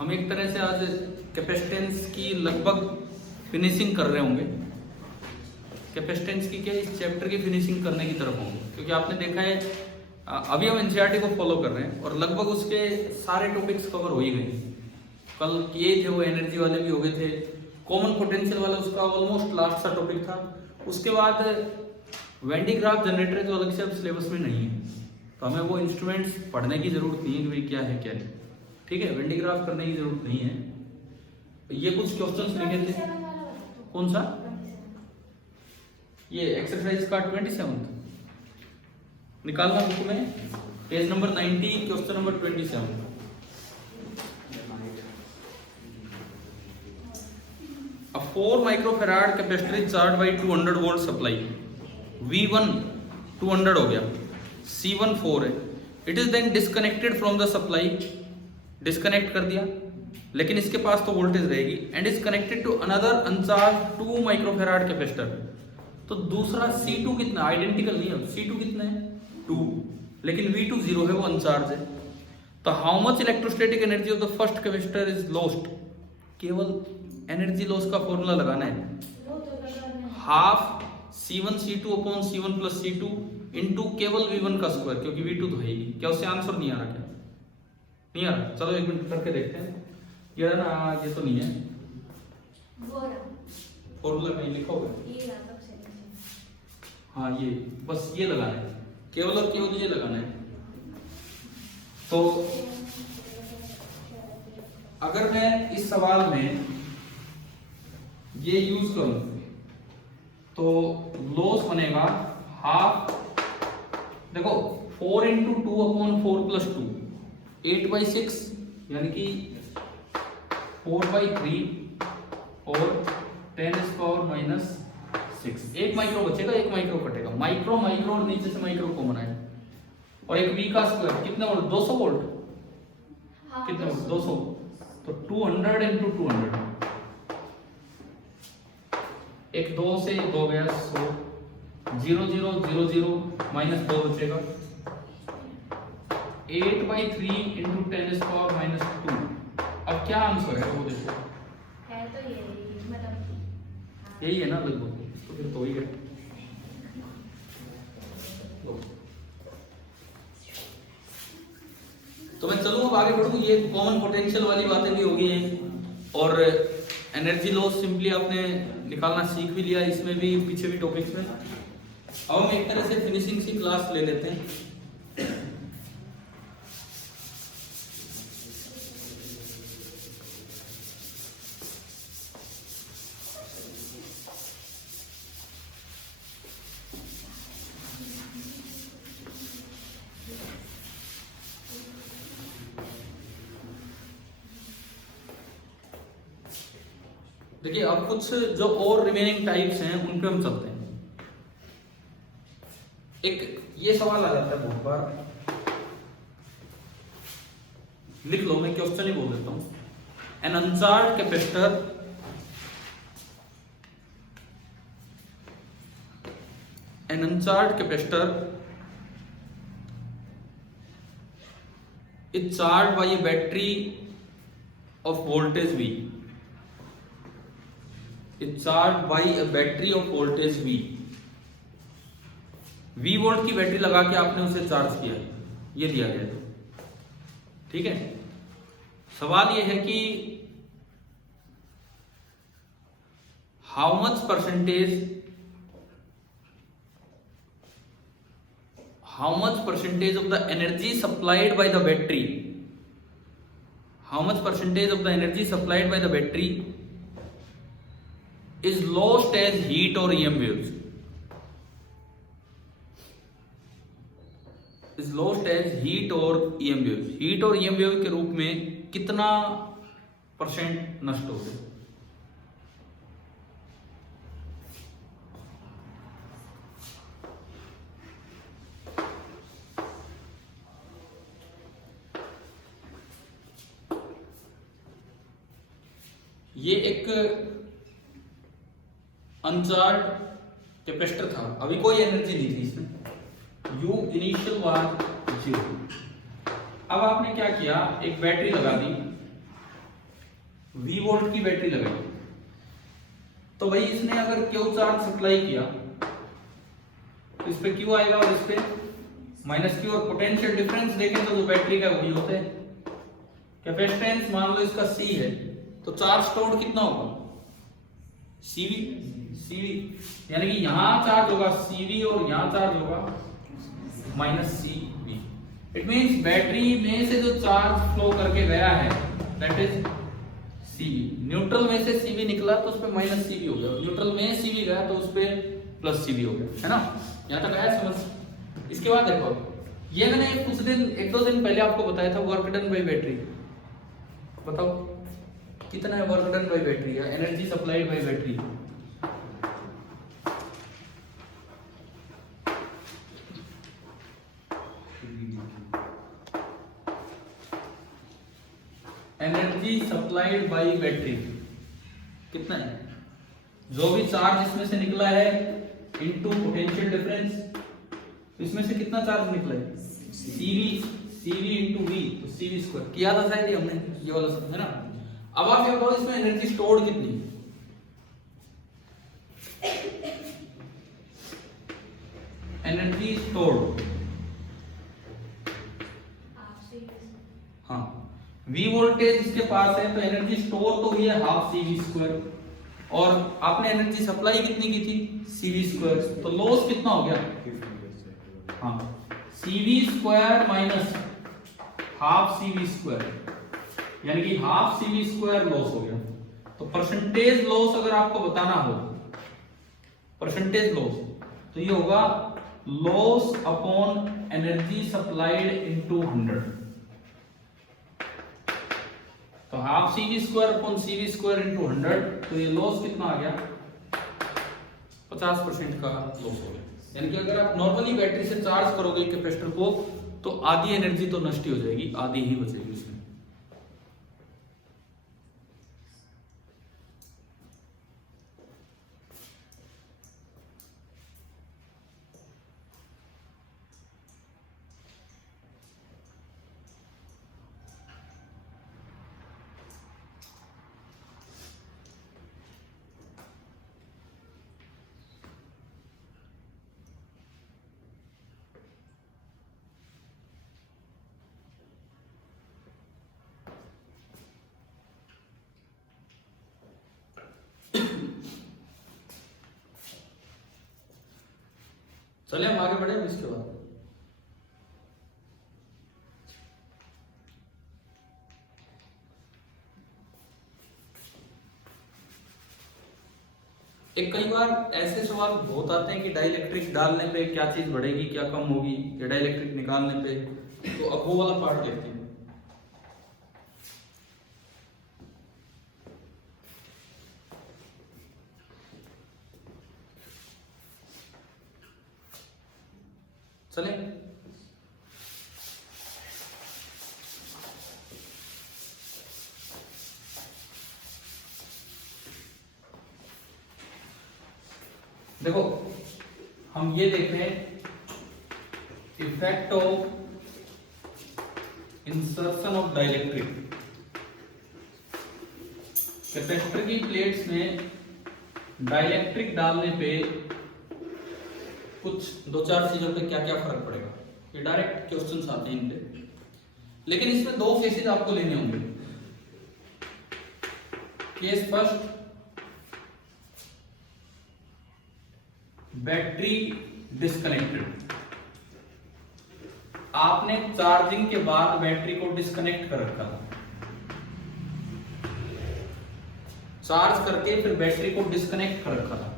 हम एक तरह से आज कैपेसिटेंस की लगभग फिनिशिंग कर रहे होंगे। कैपेसिटेंस की क्या, इस चैप्टर की फिनिशिंग करने की तरफ होंगे, क्योंकि आपने देखा है अभी हम एनसीईआरटी को फॉलो कर रहे हैं और लगभग उसके सारे टॉपिक्स कवर हो ही गए। कल ये थे वो एनर्जी वाले भी हो गए थे, कॉमन पोटेंशियल वाला उसका ऑलमोस्ट लास्ट सा टॉपिक था। उसके बाद वेन डी ग्राफ जनरेटर जो अलग से अब सिलेबस में नहीं है, तो हमें वो इंस्ट्रूमेंट्स पढ़ने की जरूरत नहीं है कि भाई क्या है क्या है, ठीक है। वेन डी ग्राफ करने की जरूरत नहीं है। ये कुछ क्वेश्चंस लिखे थे, कौन सा, ये एक्सरसाइज का 27 निकालना बुक में, page number 90, question number 27। A 4 microfarad capacitor is charged by 200 volt supply. V1 200 हो गया, C1 4 है। It is then disconnected from the supply, disconnect कर दिया, लेकिन इसके पास तो वोल्टेज रहेगी, and is connected to another uncharged 2 microfarad capacitor. तो दूसरा C2 कितना, आइडेंटिकल नहीं है, C2 कितना है 2, लेकिन V2 0 है, वो अनचार्ज है। तो how much electrostatic energy of the first capacitor is lost, केवल एनर्जी लॉस का फॉर्मूला लगाना है, half C1 C2 upon C1 plus C2 into केवल V1 का स्क्वायर, क्योंकि V2 तो है ही नहीं। क्या उससे आंसर नहीं आ रहा, क्या नहीं आ रहा? चलो एक मिनट करके देखते हैं। ये है ना, ये तो नहीं है, फॉर्मूला कहीं लिखा होगा, हाँ ये बस ये लगाना है, केवल और केवल ये लगाना है। तो अगर मैं इस सवाल में ये यूज करूं तो लॉस बनेगा हाफ, देखो 4 इंटू 2 अपॉन 4 प्लस 2, 8/6, यानी कि 4/3 और 10⁻⁻6। एक माइक्रो बचेगा, एक माइक्रो कटेगा, माइक्रो माइक्रो और नीचे से माइक्रो कॉमन आएगा, और एक V का स्क्वायर कितना वोल्ट, 200 वोल्ट, कितना वोल्ट 200, तो 200 इंटू 200, एक 2 से 2 गया 100, 0 0 0 0 माइनस 2 बचेगा, 8/3 इंटू 10⁻²। अब क्या आंसर है वो देखो, है तो यही, मतलब यही है ना लगभग, तो फिर तो ही है। तो मैं चलूँ अब आगे बढ़ूँ, ये कॉमन पोटेंशियल वाली बातें भी हो गई हैं, और एनर्जी लॉस सिंपली आपने निकालना सीख भी लिया, इसमें भी पीछे भी टॉपिक्स में। अब हम एक तरह से फिनिशिंग सी क्लास ले लेते हैं। देखिए अब कुछ जो और रिमेनिंग टाइप्स हैं उन पे हम चलते हैं। एक ये सवाल आ जाता है बहुत बार, लिख लो, मैं क्वेश्चन ही बोल देता हूं। An uncharged capacitor is charged by a battery of voltage V. Is charged by a battery of voltage V. V volt की बैटरी लगा के आपने उसे चार्ज किया, ये दिया गया है, ठीक है। सवाल ये है कि how much percentage of the energy supplied by the battery, how much percentage of the energy supplied by the battery is lost as heat or EM waves, is lost as heat or EM waves, heat और EM wave के रूप में कितना percent नष्ट हो गए। ये एक अनचार्ज कैपेसिटर था, अभी कोई एनर्जी नहीं थी इसमें, U इनिशियल वाज 0। अब आपने क्या किया, एक बैटरी लगा दी V वोल्ट की बैटरी लगाई, तो भाई इसने अगर Q चार्ज सप्लाई किया तो इस पे Q आएगा और इस पे माइनस Q, और पोटेंशियल डिफरेंस देखें तो जो बैटरी का वही होता है। कैपेसिटेंस मान लो इसका C है, तो चार्ज स्टोर्ड कितना होगा CV, यानी कि यहां चार्ज होगा CV और यहां चार्ज होगा minus CV। It means battery में से जो चार्ज फ्लो करके गया है दैट इज CV। न्यूट्रल में से CV निकला तो उस पे माइनस CV हो गया, न्यूट्रल में CV गया तो उस पे प्लस CV हो गया, है ना। यहां तक आया समझ। इसके बाद देखो, ये मैंने एक दो दिन पहले आपको बताया था वर्क डन बाय बैटरी। बताओ कितना है वर्क डन बाय बैटरी या energy supplied by battery? Energy supplied by battery कितना है? जो भी चार्ज इसमें से निकला है इनटू पोटेंशियल डिफरेंस, इसमें से कितना चार्ज निकला है? CV इनटू V, तो CV स्क्वायर किया था शायद ये हमने, ये वाला सब है ना। अब आप ये बताओ इसमें एनर्जी स्टोर्ड कितनी? एनर्जी स्टोर्ड, हाँ V वोल्टेज इसके पास है तो एनर्जी स्टोर तो हुई है हाफ CV स्क्वायर, और आपने एनर्जी सप्लाई कितनी की थी? CV स्क्वायर, तो लॉस कितना हो गया? हाँ CV square minus half CV square, यानी कि हाफ CV स्क्वायर लॉस हो गया। तो परसेंटेज लॉस अगर आपको बताना हो, परसेंटेज लॉस, तो ये होगा loss upon energy supplied into 100। तो half CV square upon CV square into 100, तो ये लॉस कितना आ गया? 50% का लॉस हो गया। यानी कि अगर आप नॉर्मली बैटरी से चार्ज करोगे कैपेसिटर को तो आधी एनर्जी तो नष्ट ही हो जाएगी, आधी ही बचेगी उसमें। चलिए हम आगे बढ़े इसके बाद। एक कई बार ऐसे सवाल बहुत आते हैं कि डाइलेक्ट्रिक डालने पे क्या चीज बढ़ेगी, क्या कम होगी, या डाइलेक्ट्रिक निकालने पे, तो अब वो वाला पार्ट देखते हैं। चले देखो, हम ये देख रहे हैं effect of insertion of dielectric. Capacitor की प्लेट्स में डाइलेक्ट्रिक डालने पे कुछ दो चार चीजों पे क्या क्या फर्क पड़ेगा, ये डायरेक्ट क्वेश्चंस आते हैं इनपे, लेकिन इसमें दो केसेस आपको लेने होंगे। Case first, battery disconnected. आपने चार्जिंग के बाद बैटरी को डिस्कनेक्ट कर रखा था, चार्ज करके फिर बैटरी को डिस्कनेक्ट कर रखा था।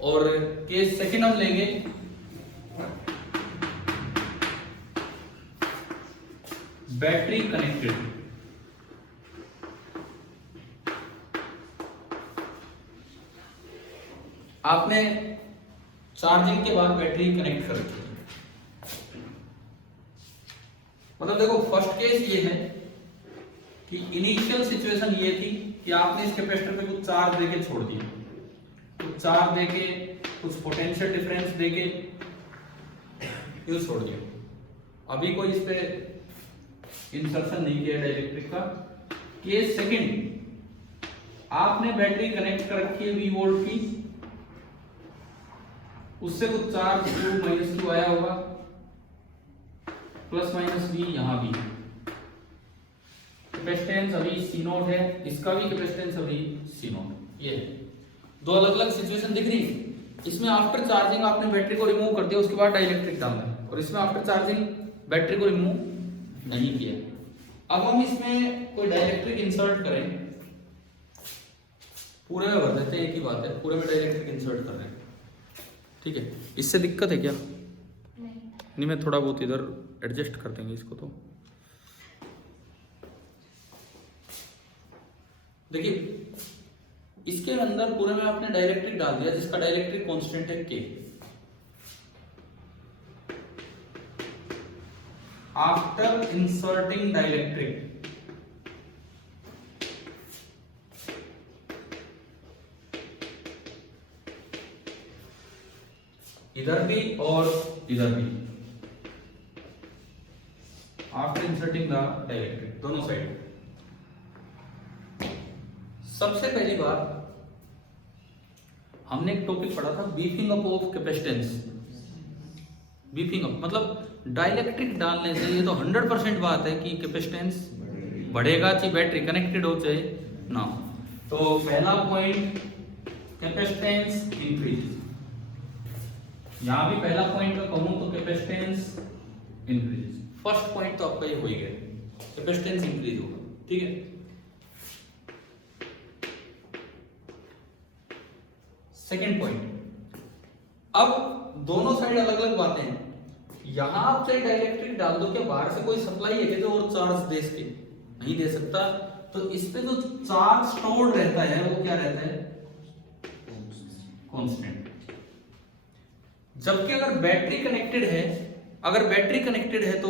और केस सेकंड हम लेंगे, बैटरी कनेक्टेड। आपने चार्जिंग के बाद बैटरी कनेक्ट कर रखी है। मतलब देखो, फर्स्ट केस ये है कि इनिशियल सिचुएशन ये थी कि आपने इस कैपेसिटर पे कुछ चार्ज देके छोड़ दिया, कुछ चार्ज देके, कुछ पोटेंशियल डिफरेंस देके यूज छोड़ दिया। अभी कोई इस पे इंसर्शन नहीं किया डाइलेक्ट्रिक का। केस सेकंड, आपने बैटरी कनेक्ट कर रखी है V वोल्ट की, उससे कुछ चार्ज Q माइनस Q आया होगा, प्लस माइनस V यहां भी। कैपेसिटेंस अभी C नोट है, इसका भी कैपेसिटेंस अभी C नोट। ये है दो अलग अलग सिचुएशन दिख रही है। इसमें आफ्टर चार्जिंग आपने बैटरी को रिमूव कर दिया, उसके बाद डाइलेक्ट्रिक डालना है, और इसमें आफ्टर चार्जिंग बैटरी को रिमूव नहीं किया। अब हम इसमें कोई डाइलेक्ट्रिक इंसर्ट करें, पूरे में भर देते हैं, एक ही बात है, पूरे में डाइलेक्ट्रिक इंसर्ट कर रहे हैं, ठीक है। इससे दिक्कत है क्या? नहीं, मैं थोड़ा बहुत इधर एडजस्ट कर देंगे इसको। तो देखिए इसके अंदर पूरे में आपने डाइलेक्ट्रिक डाल दिया, जिसका डाइलेक्ट्रिक कांस्टेंट है K। आफ्टर इंसर्टिंग डाइलेक्ट्रिक, इधर भी और इधर भी, आफ्टर इंसर्टिंग द डाइलेक्ट्रिक, दोनों साइड। सबसे पहली बात हमने एक टॉपिक पढ़ा था, beefing up of capacitance. Beefing up मतलब डाइलेक्ट्रिक डालने से ये तो 100% बात है कि कैपेसिटेंस बढ़ेगा, चाहे बैटरी कनेक्टेड हो चाहे ना। तो पहला पॉइंट कैपेसिटेंस इंक्रीज, यहां भी पहला पॉइंट में कहूं तो कैपेसिटेंस इंक्रीज। फर्स्ट पॉइंट तो आपका ये हो ही गया, कैपेसिटेंस इंक्रीज होगा, ठीक है। सेकेंड पॉइंट, अब दोनों साइड अलग अलग बातें हैं। यहां आप चाहे डाइलेक्ट्रिक डाल दो, क्या बाहर से कोई सप्लाई है जो और चार्ज दे सके? नहीं दे सकता। तो इस पे जो चार्ज स्टोर्ड रहता है वो क्या रहता है? कांस्टेंट। जबकि अगर बैटरी कनेक्टेड है, तो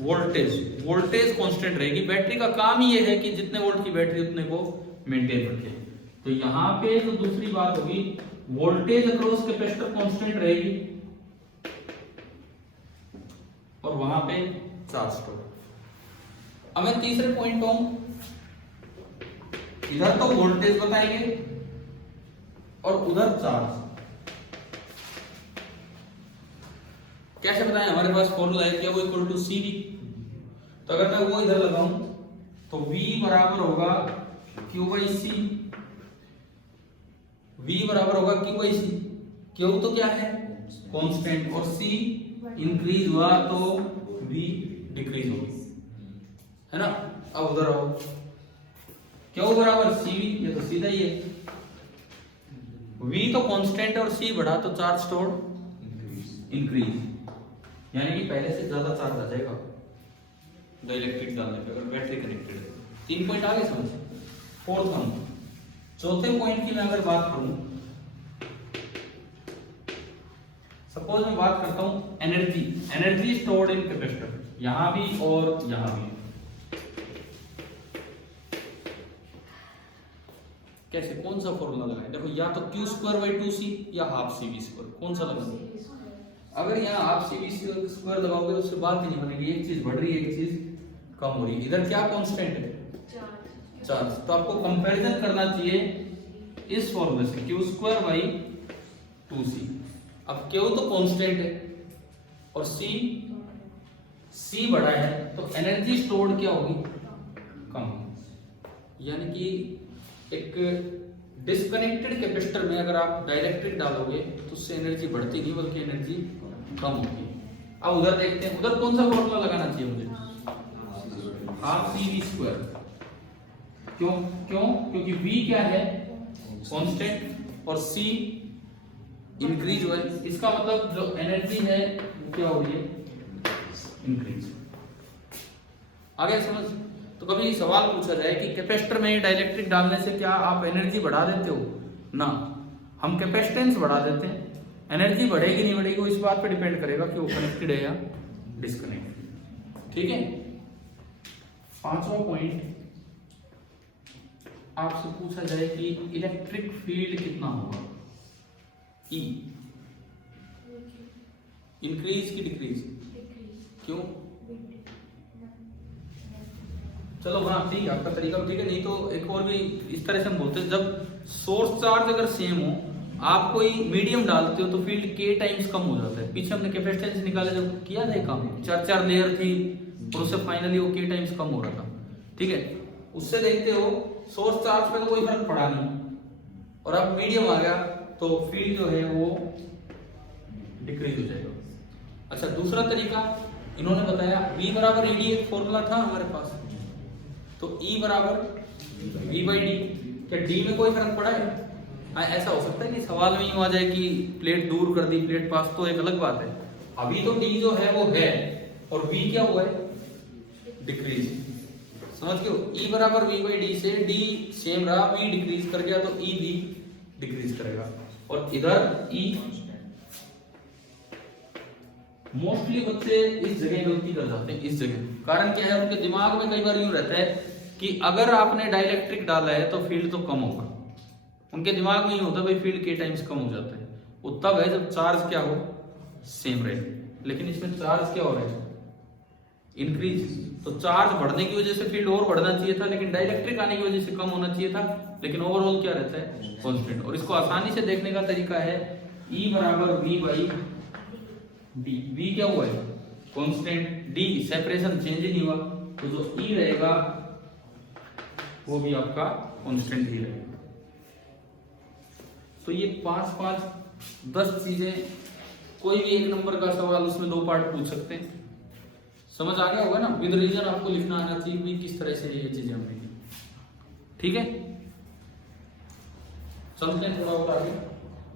वोल्टेज कांस्टेंट रहेगी। बैटरी का काम ही ये है कि जितने वोल्ट की बैटरी उतने को मेंटेन रखे। तो यहां पे जो दूसरी बात होगी, वोल्टेज अक्रॉस कैपेसिटर कांस्टेंट रहेगी, और वहां पे चार्ज स्टोर। अब मैं तीसरे पॉइंट पर हूं, इधर तो वोल्टेज बताएंगे और उधर चार्ज। कैसे बताएं? हमारे पास फॉर्मूला है क्या, वो इक्वल टू CV। तो अगर मैं वो इधर लगाऊं तो V बराबर होगा Q/C, V बराबर होगा Q/C। Q तो क्या है? कांस्टेंट, और C इंक्रीज हुआ तो V डिक्रीज होगी, है ना। अब उधर आओ, Q बराबर CV, ये तो सीधा ही है। V तो कांस्टेंट और C बढ़ा तो चार्ज स्टोर्ड इंक्रीज, यानी कि पहले से ज्यादा चार्ज आ जाएगा डाइलेक्ट्रिक डालने पे अगर बैटरी कनेक्टेड है। 3 पॉइंट आगे समझ। फोर्थ वन, चौथे पॉइंट की मैं अगर बात करूं, सपोज मैं बात करता हूं एनर्जी स्टोर्ड इन कैपेसिटर, यहां भी और यहां भी। कैसे, कौन सा फॉर्मूला लगाएं? देखो, या तो Q²/2C या हाफ CV², कौन सा लगाएं? अगर यहाँ आप CV² लगाओगे तो उससे बात ही नहीं बनेगी, एक चीज बढ़ रही है एक चीज कम हो रही है। इधर क्या कांस्टेंट है? चार्ज। तो आपको कंपैरिजन करना चाहिए इस फॉर्मूले से, Q²/2C। अब Q तो कांस्टेंट है और C बड़ा है, तो एनर्जी स्टोर्ड क्या होगी? कम। यानी कि एक डिस्कनेक्टेड कैपेसिटर में अगर आप डाइलेक्ट्रिक डालोगे तो उससे एनर्जी बढ़ती नहीं बल्कि एनर्जी कम होगी। अब उधर देखते हैं, उधर कौन सा फॉर्मूला लगाना चाहिए मुझे? Half CV²। क्यों? क्योंकि V क्या है? कांस्टेंट, और C इंक्रीज हुआ है। इसका मतलब जो एनर्जी है वो क्या हो रही है? इंक्रीज। आगे समझ। तो कभी सवाल पूछा जाए कि कैपेसिटर में डाइलेक्ट्रिक डालने से क्या आप एनर्जी बढ़ा देते हो? ना, हम कैपेसिटेंस बढ़ा देते हैं। एनर्जी बढ़ेगी नहीं बढ़ेगी वो इस बात पे डिपेंड करेगा कि वो कनेक्टेड है या डिस्कनेक्टेड, ठीक है। पांचवा पॉइंट, आपसे पूछा जाए कि इलेक्ट्रिक फील्ड कितना होगा? E इंक्रीज की डिक्रीज? क्यों? चलो हाँ ठीक है, आपका तरीका ठीक है। नहीं तो एक और भी इस तरह से हम बोलते हैं, जब सोर्स चार्ज अगर सेम हो, आप कोई मीडियम डालते हो तो फील्ड के टाइम्स कम हो जाता है। पीछे हमने कैपेसिटेंस निकाले जब किया था काम, 4 लेयर थी और उससे फाइनली वो के टाइम्स कम हो रहा था। ठीक है, उससे देखते हो सोर्स चार्ज पे तो कोई फर्क पड़ा नहीं, और अब मीडियम आ गया तो फील्ड जो है वो डिक्रीज हो जाएगा। अच्छा, दूसरा तरीका इन्होंने बताया, V बराबर ED एक फॉर्मूला था हमारे पास, तो E बराबर V/D। क्या D में कोई फर्क पड़ा है? ऐसा हो सकता है कि सवाल में यूं आ जाए कि प्लेट दूर कर दी, प्लेट पास, तो एक अलग बात है। अभी तो D जो है वो है और V क्या हुआ है? डिक्रीज। समझ गए? E बराबर V/D से D सेम रहा, V डिक्रीज कर गया तो E भी डिक्रीज करेगा। और इधर E, मोस्टली बच्चे इस जगह गलती कर जाते हैं, इस जगह। कारण क्या है, उनके दिमाग में कई बार यूं रहता है कि अगर आपने डाइलेक्ट्रिक डाला है तो फील्ड तो कम होगा। उनके दिमाग में यूं होता है भाई फील्ड के टाइम्स कम हो जाता है। वो तब है जब चार्ज क्या हो, सेम रहे। लेकिन इसमें चार्ज क्या हो रहा है, इंक्रीज। तो चार्ज बढ़ने की वजह से फील्ड और बढ़ना चाहिए था, लेकिन डाइलेक्ट्रिक आने की वजह से कम होना चाहिए था। लेकिन ओवरऑल क्या रहता है, कांस्टेंट। और इसको आसानी से देखने का तरीका है, E बराबर V/D। V क्या हुआ है, कांस्टेंट। D सेपरेशन चेंज ही नहीं हुआ, तो जो E रहेगा वो भी आपका कांस्टेंट ही रहेगा। तो ये 5-5-10 चीजें, कोई भी एक नंबर का सवाल उसमें 2 पार्ट पूछ सकते हैं। समझ आ गया होगा ना? विद रीजन आपको लिखना आना चाहिए कि किस तरह से ये चीजें हमने की। ठीक है, चलते हैं थोड़ा और आगे।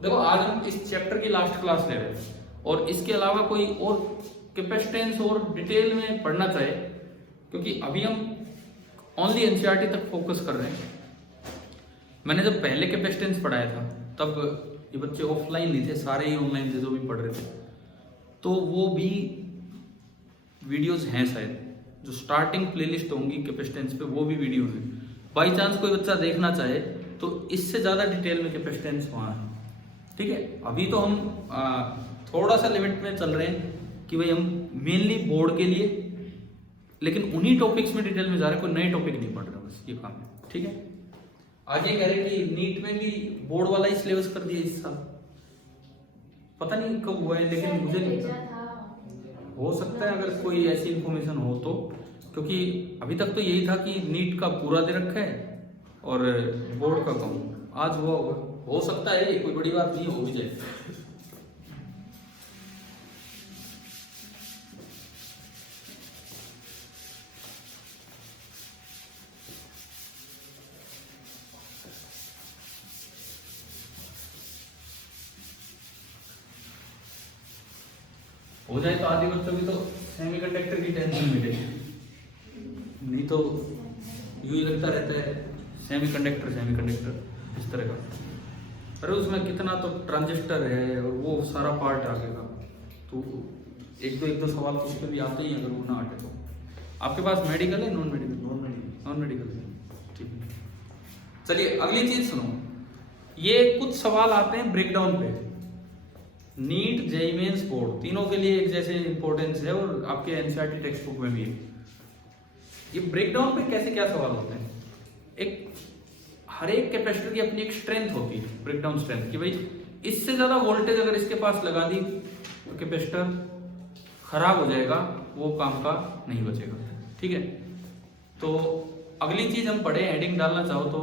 देखो, आज हम इस चैप्टर की लास्ट क्लास ले रहे हैं, और इसके अलावा कोई और कैपेसिटेंस और डिटेल में पढ़ना चाहे, क्योंकि अभी हम ओनली एनसीईआरटी तक फोकस कर रहे हैं। मैंने जब पहले कैपेसिटेंस पढ़ाया था तब ये बच्चे ऑफलाइन नहीं थे, सारे ही ऑनलाइन थे जो भी पढ़ रहे थे। तो वो भी वीडियोस हैं शायद, जो स्टार्टिंग प्लेलिस्ट होंगी कैपेसिटेंस पे, वो भी वीडियो हैं। बाई चांस कोई बच्चा देखना चाहे तो इससे ज़्यादा डिटेल में कैपेसिटेंस वहाँ है। ठीक है, अभी तो हम थोड़ा सा लिमिट में चल रहे हैं कि भाई हम मेनली बोर्ड के लिए, लेकिन उन्हीं टॉपिक्स में डिटेल में जा रहे हैं, कोई नए टॉपिक नहीं पढ़ रहे, बस ये काम है। ठीक है, आज ये कह रहे कि नीट में भी बोर्ड वाला ही सिलेबस कर दिया इस साल। पता नहीं कब हुआ है, लेकिन मुझे नहीं पता, हो सकता है अगर कोई ऐसी इंफॉर्मेशन हो तो, क्योंकि अभी तक तो यही था कि नीट का पूरा दे रखा है और बोर्ड का कम। आज हुआ होगा, हो सकता है, ये कोई बड़ी बात नहीं, हो भी जाए। हो जाए तो आदि बच्चों की तो सेमीकंडक्टर की टेंशन मिलेगी, नहीं तो यूं ही लगता रहता है सेमीकंडक्टर इस तरह का। अरे उसमें कितना तो ट्रांजिस्टर है और वो सारा पार्ट आगेगा, तो एक दो सवाल तो उसके भी आते ही, अगर वो ना आटे तो। आपके पास मेडिकल है, नॉन मेडिकल है? ठीक है, चलिए अगली चीज सुनो। ये कुछ सवाल आते हैं ब्रेकडाउन पे, नीट, जेईई मेंस, बोर्ड, तीनों के लिए एक जैसे इंपॉर्टेंस है, और आपके एनसीईआरटी टेक्स्ट बुक में भी है। ये ब्रेकडाउन पे कैसे क्या सवाल होते हैं, हर एक कैपेसिटर की अपनी एक स्ट्रेंथ होती है, ब्रेकडाउन स्ट्रेंथ, कि भाई इससे ज्यादा वोल्टेज अगर इसके पास लगा दी तो कैपेसिटर खराब हो जाएगा, वो काम का नहीं बचेगा। ठीक है, तो अगली चीज हम पढ़े, हेडिंग डालना चाहो तो,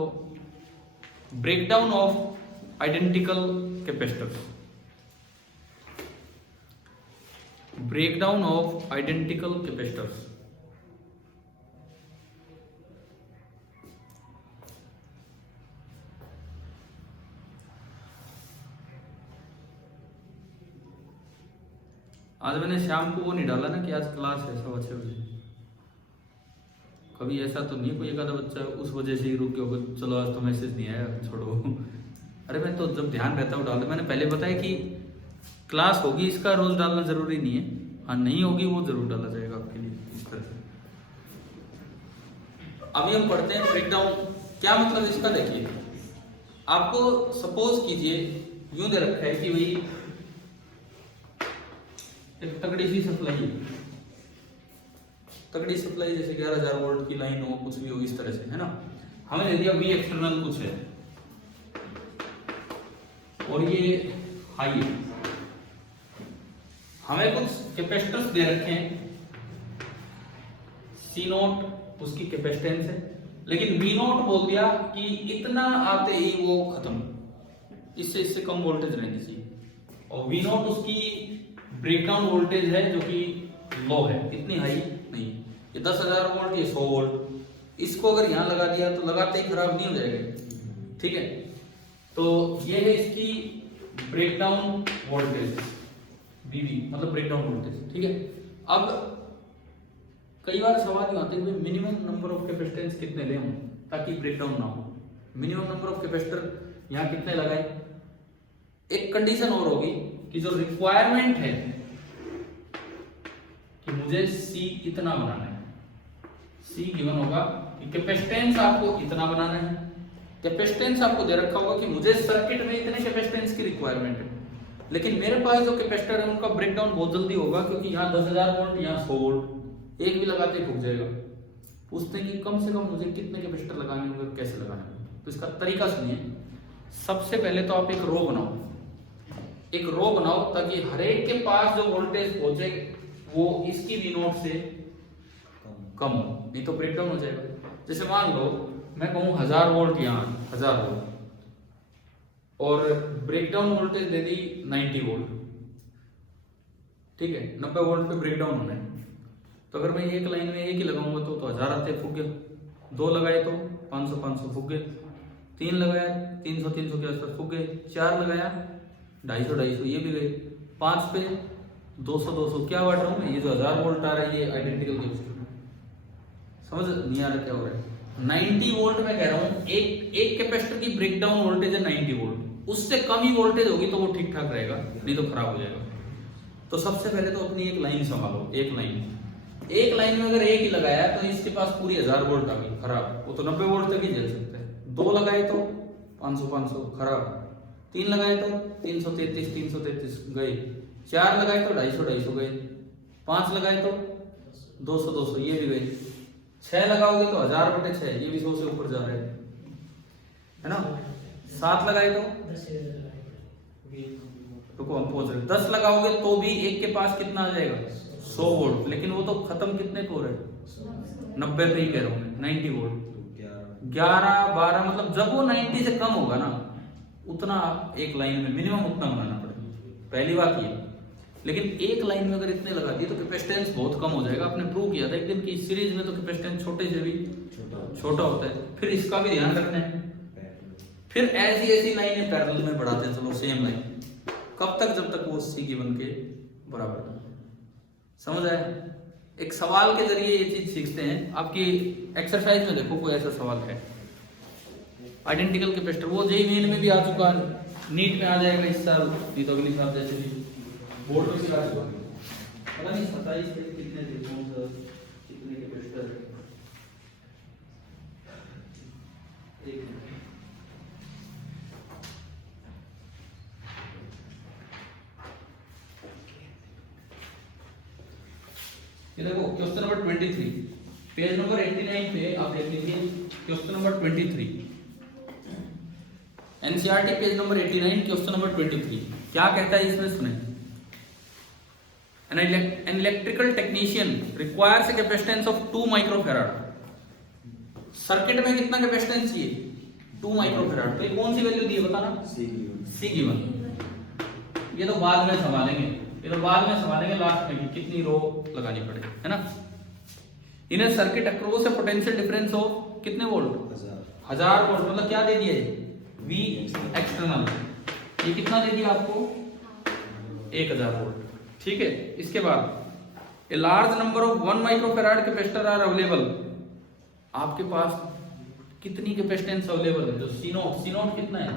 breakdown of identical capacitors. Breakdown of identical capacitors. आज मैंने शाम को वो नहीं डाला ना कि आज क्लास है 6:15 बजे। कभी ऐसा तो नहीं कोई एक आधा बच्चा उस वजह से ही रुक गया होगा, चलो आज तो मैसेज नहीं आया, छोड़ो। अरे मैं तो जब ध्यान रहता हूँ डाल, मैंने पहले बताया कि क्लास होगी, इसका रोज डालना जरूरी नहीं है, हाँ नहीं होगी वो जरूर डाला जाएगा आपके लिए, इस तरह से। अभी हम पढ़ते हैं ब्रेकडाउन, क्या मतलब इसका। देखिए, आपको सपोज कीजिए यूं दे रखा है कि भाई एक तगड़ी सी सप्लाई है, तगड़ी सप्लाई जैसे 11,000 वोल्ट की लाइन हो, कुछ भी हो इस तरह से, है ना। हमें दे दिया वी एक्सटर्नल कुछ है और ये हाई है। हमें कुछ कैपेसिटर्स दे रखे हैं, सी नोट उसकी कैपेसिटेंस है, लेकिन वी नोट बोल दिया कि इतना आते ही वो खत्म, इससे कम वोल्टेज रहनी चाहिए। और वी नोट उसकी ब्रेकडाउन वोल्टेज है जो कि लो है, इतनी हाई नहीं। ये 10,000 वोल्ट, ये 100 वोल्ट। इसको अगर यहाँ लगा दिया तो लगाते ही खराब नहीं हो जाएगा, ठीक है। तो ये है इसकी ब्रेकडाउन वोल्टेज, बीवी मतलब ब्रेकडाउन वोल्टेज, ठीक है। अब कई बार सवाल आते हैं मिनिमम नंबर ऑफ कैपेसिटेंस कितने लें हम ताकि ब्रेकडाउन ना हो। मिनिमम नंबर ऑफ कैपेसिटर यहाँ कितने लगाए। एक कंडीशन और होगी कि जो रिक्वायरमेंट है कि मुझे सी इतना बनाना है, सी गिवन होगा कि कैपेसिटेंस आपको इतना बनाना है। कैपेसिटेंस आपको दे रखा होगा कि मुझे सर्किट में इतने कैपेसिटेंस की रिक्वायरमेंट है, लेकिन मेरे पास जो कैपेसिटर है उनका ब्रेकडाउन बहुत जल्दी होगा क्योंकि यहाँ 10,000 वोल्ट, यहाँ 100 वोल्ट, एक भी लगाते ही फूक जाएगा। पूछते हैं कि कम से कम मुझे कितने कैपेसिटर लगाने होंगे और कैसे लगाने होंगे। तो इसका तरीका सुनिए। सबसे पहले तो आप एक रो बनाओ, एक रो बनाओ ताकि हर एक के पास जो वोल्टेज पहुंचे वो इसकी वी नोट से कम हो, नहीं तो ब्रेकडाउन हो जाएगा। जैसे मान लो मैं कहूँ 1000 वोल्ट, यहाँ 1000 वोल्ट और ब्रेकडाउन वोल्टेज दे दी 90 वोल्ट, ठीक है। 90 वोल्ट पे ब्रेकडाउन होना है। तो अगर मैं एक लाइन में एक ही लगाऊंगा तो 1000 आते फूक गए, 2 लगाए तो 500 फूक गए, 3 लगाया 300 के आसपास फूक गए, 4 लगाया 250 ये भी गए, 5 पे 200 क्या बांट रहा हूँ मैं। ये जो 1000 वोल्ट आ रहा है ये आइडेंटिकल कैपेसिटर, समझ नहीं आ रहा क्या हो रहा है। 90 वोल्ट में कह रहा हूँ, एक कैपेसिटर की ब्रेकडाउन वोल्टेज है 90 वोल्ट, उससे कम ही वोल्टेज होगी तो वो ठीक ठाक रहेगा, नहीं तो खराब हो जाएगा। तो सबसे पहले तो अपनी एक लाइन संभालो, एक लाइन में अगर एक ही लगाया तो इसके पास पूरी 1000 वोल्ट आ गई, खराब। वो तो 90 वोल्ट तक ही झेल सकता है। 2 लगाए तो 500 खराब, 3 लगाए तो 333 गए, 4 लगाए तो 250 गए, 5 लगाए तो 200 ये भी गए, 6 लगाओगे तो 1000/6 ये भी 100 से ऊपर जा रहा है ना। 7 लगाए तो रुको हम पहुंच रहे, 10 लगाओगे तो भी एक के पास कितना आ जाएगा 100 वोल्ट, लेकिन वो तो खत्म कितने पे हो रहा है 90 पे ही कह रहा हूं मैं, 90 वोल्ट 11-12 मतलब जब वो 90 से कम होगा ना उतना एक लाइन में मिनिमम उतना बनाना पड़ेगा, पहली बात ये। लेकिन एक लाइन में अगर इतने लगा दिए तो कैपेसिटेंस बहुत कम हो जाएगा। आपने प्रूव किया था एक दिन की सीरीज में तो कैपेसिटेंस छोटे से भी छोटा होता है। फिर इसका भी ध्यान रखना है। फिर ऐसी लाइनें पैरेलल में बढ़ाते चलो सेम लाइन, कब तक, जब तक वो सी गिवन के बराबर। समझ आया। एक सवाल के जरिए ये चीज सीखते हैं। आपकी एक्सरसाइज में देखो कोई ऐसा सवाल है आइडेंटिकल कैपेसिटर, वो जेईई मेन में भी आ चुका है, नीट में आ जाएगा इस साल, नहीं तो अगली साल जैसे भी बोर्ड में भी आ चुका है। पता नहीं 27 पे कितने थे, कौन सा कितने कैपेसिटर है। ये देखो क्वेश्चन नंबर 23 पेज नंबर 89 पे आप देख लीजिए। Question number 23 NCERT page number 89 question number 23 क्या कहता है इसमें सुने। An electrical technician requires a capacitance of 2 microfarad. Circuit में कितना कैपेसिटेंस चाहिए 2 माइक्रोफैराड। तो ये कौन सी वैल्यू दी है बताना, सी गिवन। ये तो बाद में संभालेंगे, लास्ट में कि कितनी रो लगानी पड़े, है ना। In circuit across a potential difference of कितने वोल्ट 1000 वोल्ट, मतलब क्या दे दिया है वी एक्सटर्नल, ये कितना दे दिया आपको 1000 वोल्ट, ठीक है। इसके बाद a large number of 1 microfarad capacitor are available. आपके पास कितनी कैपेसिटेंस अवेलेबल है, जो सी नोट कितना है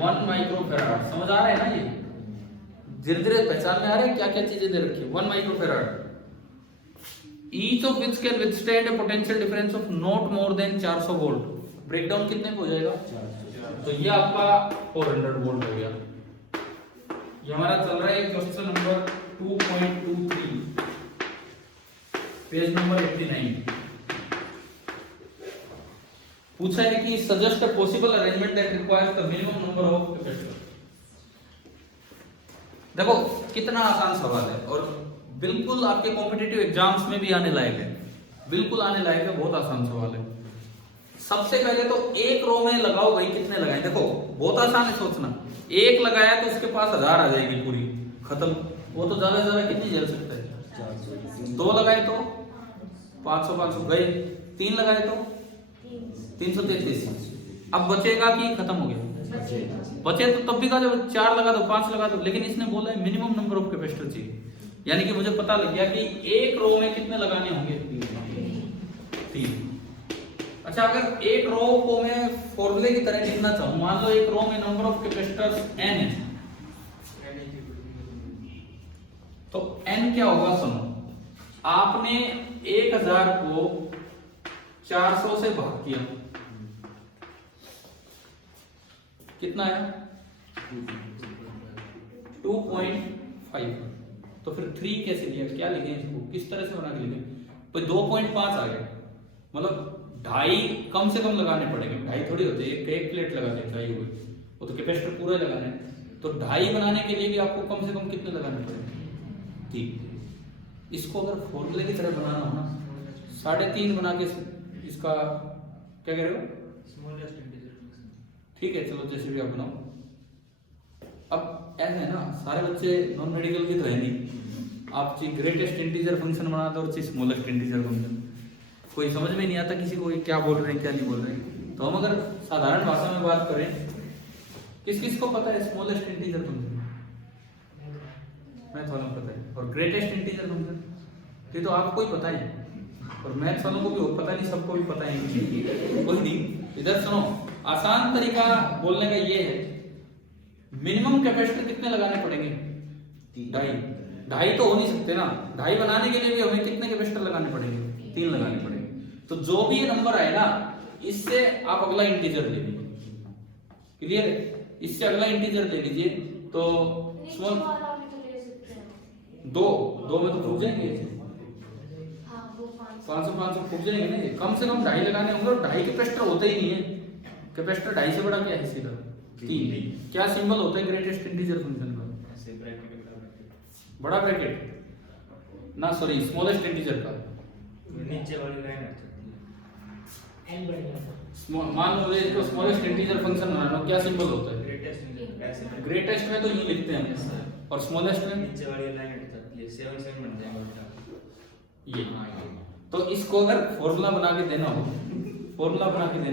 1 माइक्रोफैराड। समझ आ रहा है ना, ये धीरे धीरे पहचान में आ रहा है क्या क्या चीजें दे रखी है। 1 microfarad each of which can withstand A potential difference of not more than 400 volt. Breakdown कितने पे हो जाएगा 400। तो ये आपका 400 वोल्ट हो गया। ये हमारा चल रहा है क्वेश्चन नंबर 2.23। Page number 89। पूछा है कि suggest a possible arrangement that requires the minimum number of capacitor. देखो कितना आसान सवाल है और बिल्कुल आपके कॉम्पिटिटिव एग्जाम्स में भी आने लायक है, बिल्कुल आने लायक है, बहुत आसान सवाल है। सबसे पहले तो एक रो में लगाओ भाई, कितने लगाए, देखो बहुत आसान है सोचना। एक लगाया तो उसके पास 1000 आ जाएगी पूरी, खत्म। वो तो ज्यादा से ज्यादा कितनी झेल सकता है? 2 लगाए तो 500 500 गए, 3 लगाए तो 333। अब बचेगा कि खत्म हो गया? बचे तो तब भी का, जब 4 लगा दो 5 लगा दो, लेकिन इसने बोला है मिनिमम नंबर ऑफ कैपेसिटर चाहिए, यानी कि मुझे पता लग गया कि एक रो में कितने लगाने होंगे? 3। अच्छा, अगर एक रो को मैं फॉर्मूले की तरह लिखना चाहूं, मान लो एक रो में नंबर ऑफ कैपेसिटर्स n है, तो n क्या होगा? सुनो, आपने 1000 को 400 से भाग किया, कितना आया? 2.5। तो फिर 3 कैसे लिया, क्या लिखे इसको, किस तरह से बना के लिखे? तो 2.5 आ गया, मतलब 2.5 कम से कम लगाने पड़ेंगे। 2.5 थोड़ी होते, एक प्लेट लगा के चाहिए हुए, वो तो कैपेसिटर पूरा लगाना है। तो 2.5 बनाने के लिए भी आपको कम से कम कितने लगाने पड़ेंगे? 3। इसको अगर फॉर्मूले की तरह बनाना हो ना, 3.5 बना के इसका क्या करेगा? ठीक है, चलो जैसे भी आप बनाओ। अब ऐसे है ना, सारे बच्चे नॉन मेडिकल की तो है नहीं, आप चाहिए ग्रेटेस्ट इंटीजर फंक्शन बना दो और चाहिए स्मॉलेस्ट इंटीजर फंक्शन, कोई समझ में नहीं आता किसी को क्या बोल रहे हैं क्या नहीं बोल रहे हैं। तो हम अगर साधारण भाषा में बात करें, किस किस को पता है स्मॉलेस्ट इंटीजर फंक्शन? मैथ वालों को पता है। और ग्रेटेस्ट इंटीजर फंक्शन ये तो आपको ही पता है, और मैथ वालों को भी पता नहीं, सबको भी पता है। कोई नहीं, इधर सुनो, आसान तरीका बोलने का ये है, मिनिमम कैपेसिटर कितने लगाने पड़ेंगे? 2.5 तो हो नहीं सकते ना, 2.5 बनाने के लिए भी हमें कितने कैपेसिटर लगाने पड़ेंगे? 3 लगाने पड़ेंगे। तो जो भी ये नंबर आएगा, इससे आप अगला इंटीजर ले लीजिए, क्लियर है? इससे अगला इंटीजर ले लीजिए। तो स्मॉल 2 में तो फूक जाएंगे, 500 फूक जाएंगे ना, कम से कम 2.5 लगाने होंगे। और 2.5 कैपेसिटर होते ही नहीं है, कैपेसिटर 2.5 से बड़ा क्या है? सीधा 3। क्या सिंबल होता है ग्रेटेस्ट इंटीजर फंक्शन का? बड़ा ब्रैकेट ना, सॉरी स्मॉलेस्ट इंटीजर का नीचे वाली लाइन मान लो इसको स्मॉलेस्ट इंटीजर फंक्शन बनाना, क्या सिंबल होता है? ग्रेटेस्ट में तो यूं लिखते हैं हम, और स्मॉलेस्ट में नीचे वाली लाइन हट जाती है, 7 बन जाएगा ये। तो इसको अगर फॉर्मूला बना के देना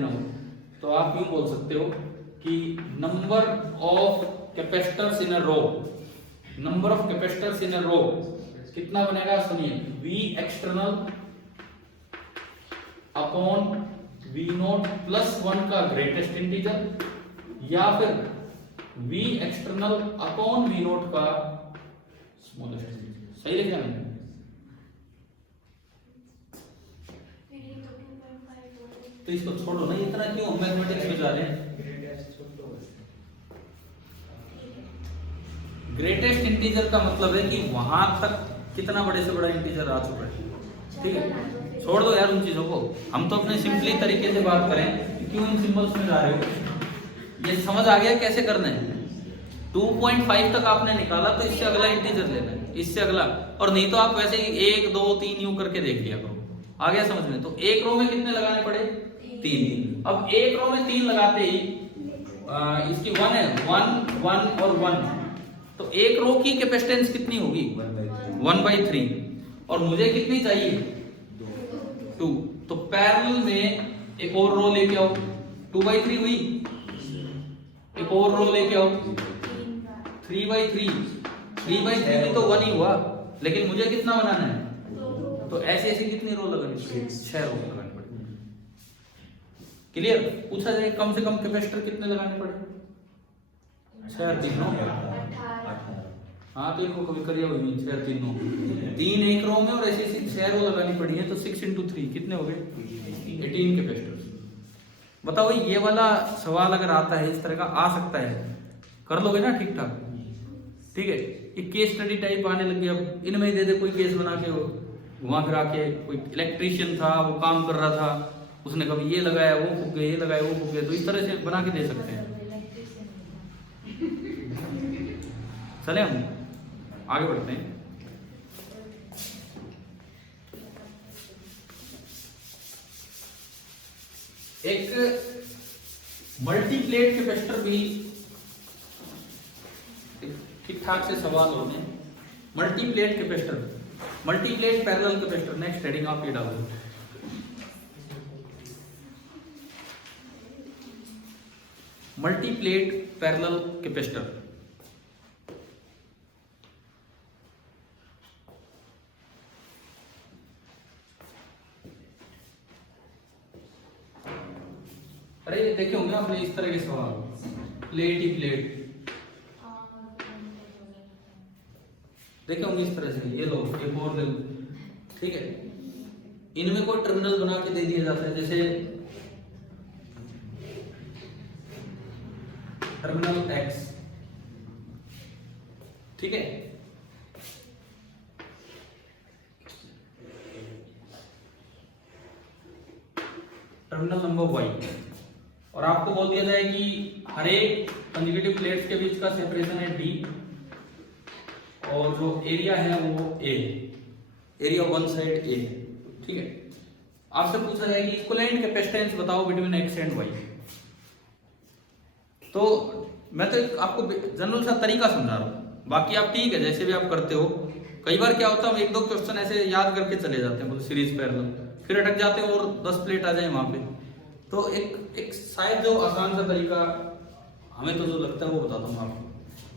हो, तो आप यूं बोल सकते हो कि number of capacitors in a row, number of capacitors in a row कितना बनेगा? सुनिए, V external upon V naught plus 1 का ग्रेटेस्ट इंटीजर, या फिर V external upon V naught का स्मॉलेस्ट इंटीजर। सही लिखा है मैंने? तो इसको छोड़ो ना, इतना क्यों हम मैथमेटिक्स में जा रहे हैं? ग्रेटेस्ट इंटीजर का मतलब है कि वहां तक कितना बड़े से बड़ा इंटीजर आ चुका है, ठीक है? छोड़ दो यार उन चीजों को, हम तो अपने सिंपली तरीके से बात करें कि क्यों इन सिंबल्स में जा रहे हो। ये समझ आ गया कैसे करना है? 2.5 तक आपने निकाला तो इससे अगला इंटीजर लेना है, इससे अगला, और नहीं तो आप वैसे ही 1 2 3 यूं करके देख लिया करो। आ गया समझ में? तो एक रो में कितने लगाने पड़े? 3। अब एक रो में 3 लगाते ही इसकी 1 है, 1 1 और 1, तो एक रो की कैपेसिटेंस कितनी होगी? 1/3। और मुझे कितनी चाहिए? 2। तो पैरेलल में एक और रो लेके आओ, 2/3 हुई, एक और रो लेके आओ, 3/3। 3/3 भी तो 1 ही हुआ, लेकिन मुझे कितना बनाना है? तो ऐसे ऐसे कितनी रो लगानी पड़ेगी? 6 रो लगानी पड़ेगी। क्लियर? पूछा जाए कम से कम कैपेसिटर कितने लगाने पड़े? 6 3 9। हाँ, तो इनको कभी करिए, 6 3 9, 3 एक रो में और ऐसे 6 रो लगानी पड़ी है, तो 6 × 3 कितने हो गए? 18 कैपेसिटर्स। बताओ, ये वाला सवाल अगर आता है, इस तरह का आ सकता है, कर लोगे ना ठीक ठाक? ठीक है, ये केस स्टडी टाइप आने लग गया, अब इनमें ही दे दे कोई केस बना के हो, घुमा फिरा के, कोई इलेक्ट्रीशियन था वो काम कर रहा था, उसने कभी ये लगाया वो फूक गए, ये लगाया वो फूक गए, तो इस तरह से बना के दे सकते हैं। चले हम आगे बढ़ते हैं। एक मल्टीप्लेट कैपेसिटर भी ठीक ठाक से सवाल होते हैं। Multiplate capacitor, multiplate parallel capacitor, next heading आप ये डालो। मल्टीप्लेट पैरेलल कैपेसिटर, अरे देखे होंगे आपने इस तरह के सवाल, प्लेट ही प्लेट देखे होंगे इस तरह से, ये लो एक और ले लो, ठीक है। इनमें कोई टर्मिनल बना के दे दिया जाता है, जैसे टर्मिनल एक्स, ठीक है, टर्मिनल नंबर वाई, और आपको बोल दिया जाए कि हर एक कंजुगेटिव प्लेट्स के बीच का सेपरेशन है डी, और जो एरिया है वो ए, एरिया वन साइड ए, ठीक है। आपसे पूछा जाए कि इक्विवेलेंट कैपेसिटेंस बताओ बिटवीन एक्स एंड वाई, तो मैं तो आपको जनरल सा तरीका समझा रहा हूं, बाकी आप ठीक है जैसे भी आप करते हो। कई बार क्या होता है, हम एक दो क्वेश्चन ऐसे याद करके चले जाते हैं सीरीज पैरेलल, फिर अटक जाते हैं और 10 प्लेट आ जाए वहां पे। तो एक शायद जो आसान सा तरीका हमें तो जो लगता है वो बताता हूँ आपको।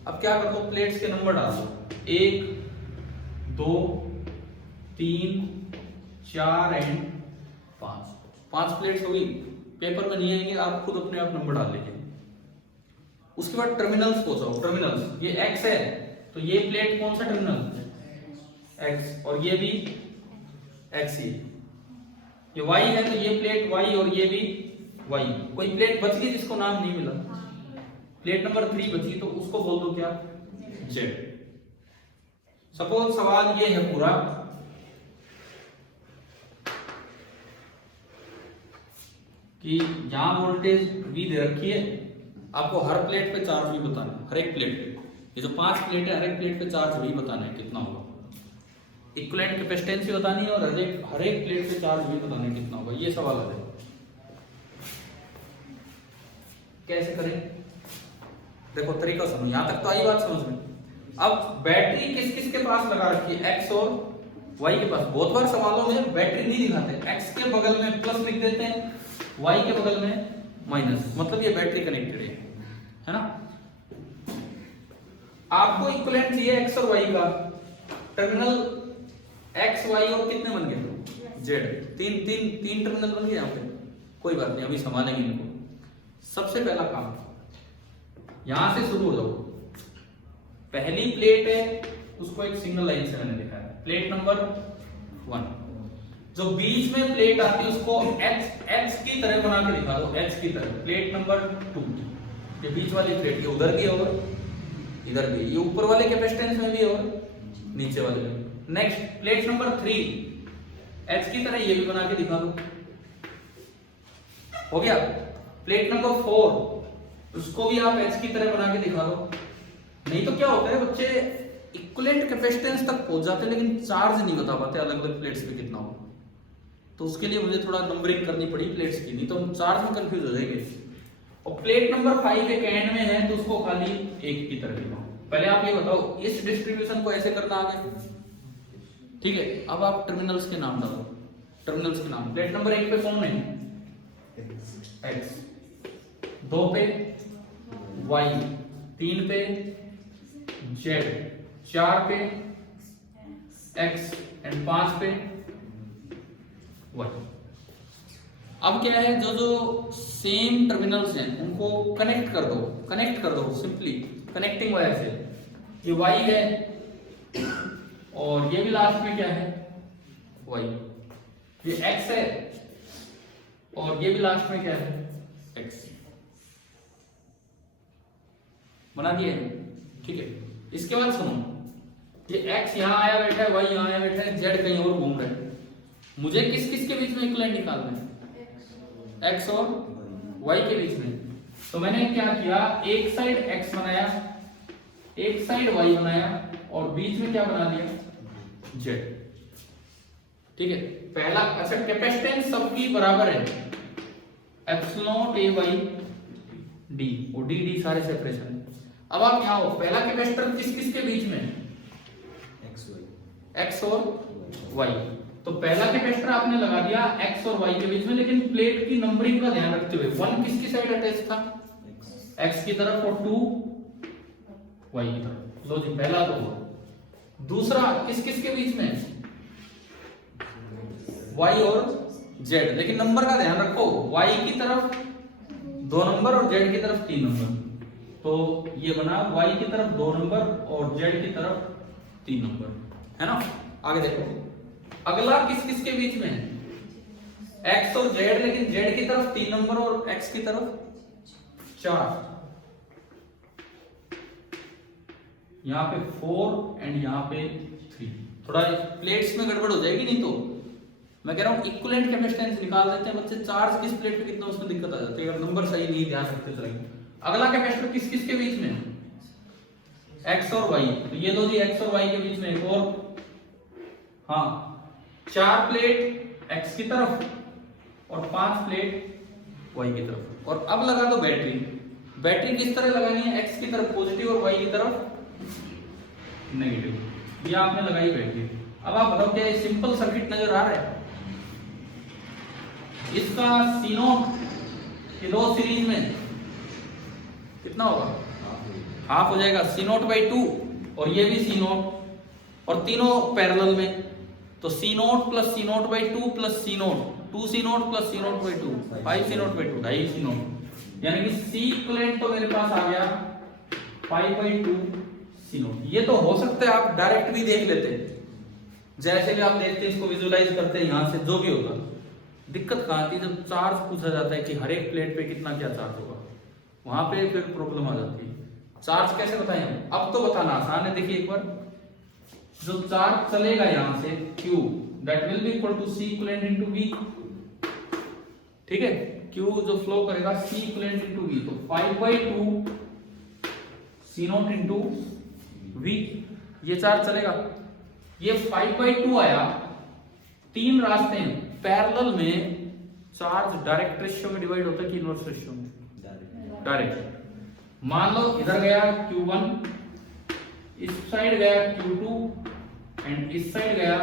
अब क्या करता हूँ, प्लेट्स के नंबर डाल दो, 1 2 3 4 एंड 5 प्लेट्स होगी। पेपर में नहीं आएंगे, आप खुद अपने आप नंबर डाल लीजिए। उसके बाद टर्मिनल्स पहुंचाओ, टर्मिनल्स ये x है तो ये प्लेट कौन सा टर्मिनल x, और ये भी x ही, ये y है तो ये प्लेट y और ये भी y। कोई प्लेट बच गई जिसको नाम नहीं मिला, प्लेट नंबर 3 बची, तो उसको बोल दो क्या, z। सपोज सवाल ये है पूरा कि यहां वोल्टेज V दे रखी है, आपको हर प्लेट पे चार्ज भी बताना है, हर एक प्लेट पे, ये जो 5 प्लेट है हर एक प्लेट पे चार्ज भी बताना है कितना होगा, इक्विवेलेंट कैपेसिटेंस भी बतानी है, और हर एक प्लेट पे चार्ज भी बताना है कितना होगा। ये सवाल है, कैसे करें, देखो तरीका सुनो, यहां तक तो आई बात समझ में। अब बैटरी किस किस के पास लगा रखी है, एक्स और वाई के पास। बहुत बार सवालों में बैटरी नहीं दिखाते, एक्स के बगल में प्लस लिख देते हैं, वाई के बगल में माइनस, मतलब ये बैटरी कनेक्टेड है ना। आपको इक्विवेलेंट चाहिए एक्स और वाई का, टर्मिनल एक्स वाई और कितने बन गए, जेड, तीन टर्मिनल बन गए यहाँ पे। कोई बात नहीं, अभी संभालेंगे इनको। सबसे पहला काम, यहां से शुरू हो जाओ, पहली प्लेट है उसको एक सिंगल लाइन से मैंने दिखाया, प्लेट नंबर 1। जो बीच में प्लेट आती है उसको एक्स की तरह बना के दिखा दो, एक्स की तरह। प्लेट नंबर 2, ये बीच वाली प्लेट, ये उधर भी और इधर भी, ये ऊपर वाले कैपेसिटेंस में भी और नीचे वाले में। नेक्स्ट प्लेट नंबर 3, एक्स की तरह ये भी बना के दिखा दो, हो गया। प्लेट नंबर 4, उसको भी आप एक्स की तरह बना के दिखा दो। नहीं तो क्या होता है, बच्चे इक्विवेलेंट कैपेसिटेंस तक पहुंच जाते हैं लेकिन चार्ज नहीं बता पाते अलग अलग प्लेट्स पे कितना हो। तो उसके लिए मुझे थोड़ा नंबरिंग करनी पड़ी प्लेट्स की, नहीं तो हम चार्ज में कंफ्यूज हो जाएंगे। और प्लेट नंबर 5 एक एंड में है तो उसको खाली एक की तरह दिखाओ। पहले आप ये बताओ इस डिस्ट्रीब्यूशन को ऐसे करना आगे, ठीक है। अब आप टर्मिनल्स के नाम डालो, टर्मिनल्स के नाम। प्लेट नंबर 1 पे कौन है, एक्स, 2 पे वाई, 3 पे जेड, 4 पे एक्स एंड 5 पे वाई। अब क्या है, जो जो सेम टर्मिनल्स हैं उनको कनेक्ट कर दो सिंपली कनेक्टिंग वायर से। ये वाई है और ये भी लास्ट में क्या है, वाई। ये एक्स है और ये भी लास्ट में क्या है, एक्स। बना दिए, ठीक है। इसके बाद सुनो, ये x यहाँ आया बैठा है, y यहाँ आया बैठा है, z कहीं और घूम रहा है। मुझे किस किस के बीच में इक्विवेलेंट निकालना है? x और y के बीच में। तो मैंने क्या किया, एक साइड x बनाया, एक साइड y बनाया और बीच में क्या बना दिया? z। ठीक है, पहला। अच्छा, कैपेसिटेंस सबकी बराबर है, एप्सिलॉन a बाई d, और d d सारे सेपरेशन है। अब आप यहाँ हो, पहला कैपेसिटर किस किस के बीच में? x और y। तो पहला कैपेसिटर आपने लगा दिया x और y के बीच में, लेकिन प्लेट की नंबरिंग का ध्यान रखते हुए 1 किसकी साइड अटैच था? x की तरफ, और 2 y की तरफ। लो जी, पहला तो हुआ। दूसरा किस किस के बीच में? y और z, लेकिन नंबर का ध्यान रखो, y की तरफ 2 नंबर और z की तरफ 3 नंबर। तो ये बना y की तरफ 2 नंबर और z की तरफ 3 नंबर, है ना। आगे देखो, अगला किस किस के बीच में? x और z, लेकिन z की तरफ 3 नंबर और x की तरफ 4। यहाँ पे 4 एंड यहाँ पे 3। थोड़ा प्लेट्स में गड़बड़ हो जाएगी, नहीं तो मैं कह रहा हूँ इक्विवेलेंट कैपेसिटेंस निकाल देते हैं बच्चे। चार्ज किस प्लेट पे कितना, उसमें दिक्कत आ जाती है अगर नंबर सही नहीं ध्यान रखते चलेंगे। अगला कैपेसिटर किस किस के बीच में? x और y। तो ये दो जी, x और y के बीच में एक और, हाँ, 4 प्लेट x की तरफ और 5 प्लेट y की तरफ। और अब लगा दो बैटरी। बैटरी किस तरह लगानी है? x की तरफ पॉजिटिव और y की तरफ नेगेटिव। ये आपने लगाई बैटरी। अब आप बताओ, क्या ये सिंपल सर्किट नजर आ रहा है? इसका C0 की दो सीरीज में कितना होगा? हाफ हो जाएगा, C0/2, और ये भी C0, और तीनों पैरेलल में। तो C0 plus C0/2 plus C0, 2C0 plus C0/2, 5C0/2, 2.5C0, यानी कि C इक्विवेलेंट तो मेरे पास आ गया 5/2 C0। ये तो हो सकता है आप डायरेक्ट भी देख लेते, जैसे भी आप देखते हैं इसको विजुअलाइज करते हैं यहाँ से, जो भी होगा। दिक्कत कहाँ आती है? जब चार्ज पूछा जाता है कि हर एक प्लेट पे कितना क्या चार्ज होगा, वहां पे फिर प्रॉब्लम आ जाती है। चार्ज कैसे बताएं? अब तो बताना आसान है। देखिए एक बार, जो चार्ज चलेगा यहां से Q, that will be equal to C equivalent into V। ठीक है, Q जो फ्लो करेगा C इक्विवेलेंट इनटू V, तो 5/2 C0 इनटू V, ये चार्ज चलेगा। ये 5/2 आया। 3 रास्ते हैं पैरेलल में, चार्ज डायरेक्ट रेशियो में डिवाइड होता है कि इनवर्स रेशियो में? डायरेक्ट। मान लो इधर गया Q1, इस साइड गया Q2 एंड इस साइड गया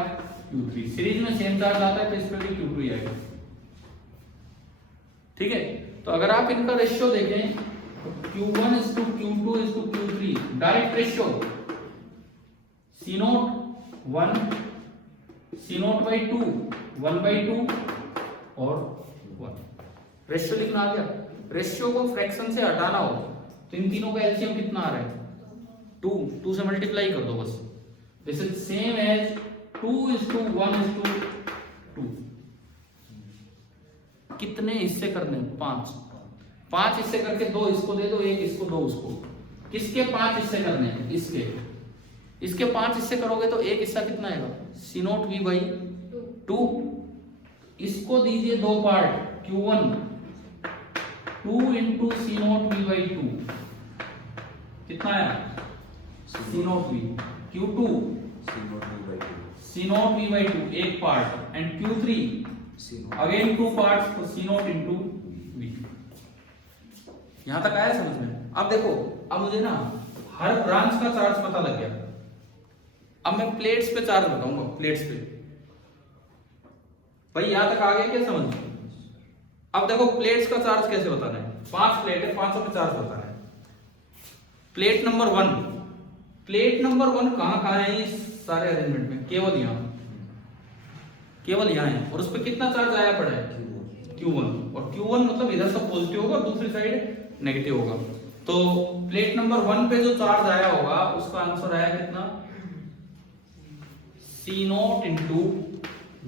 Q3। सीरीज में सेम चार्ज आता है तो इसमें भी Q2 ही आएगा। ठीक है, तो अगर आप इनका रेशियो देखें तो Q1 is to Q2 is to Q3, direct ratio C0 1, C0/2 1/2 और 1। रेशियो लिखना आ गया। रेशियो को फ्रैक्शन से हटाना हो तो इन तीनों का एलसीएम कितना आ रहा है? 2 से मल्टीप्लाई कर दो बस। This is same as 2:1:2। कितने हिस्से करने? 5 हिस्से करके 2 इसको दे दो, 1 इसको, 2 उसको। किसके 5 हिस्से करने हैं? इसके 5 हिस्से करोगे तो एक हिस्सा कितना आएगा? C0V/2। इसको दीजिए 2 पार्ट, Q1 2 into C0V/2, कितना आया? C0V। Q2 C0V/2 एक part, and Q3 again 2 parts, तो C0 into V। यहां तक आया समझ में? अब देखो, अब मुझे ना हर ब्रांच का चार्ज पता लग गया। अब मैं प्लेट्स पे चार्ज बताऊंगा, प्लेट्स पे। भाई यहां तक आ गया क्या समझ? अब देखो प्लेट्स का चार्ज कैसे बताना है। 5 प्लेट है, 5 पे चार्ज बताना है। प्लेट नंबर 1, प्लेट नंबर 1 कहां है इस सारे अरेंजमेंट में? केवल यहां है, और उस पर कितना चार्ज आया पड़ा है? Q1। और Q1 मतलब इधर से पॉजिटिव होगा, दूसरी साइड नेगेटिव होगा। तो प्लेट नंबर 1 पे जो चार्ज आया होगा उसका आंसर आया कितना? C0 into V।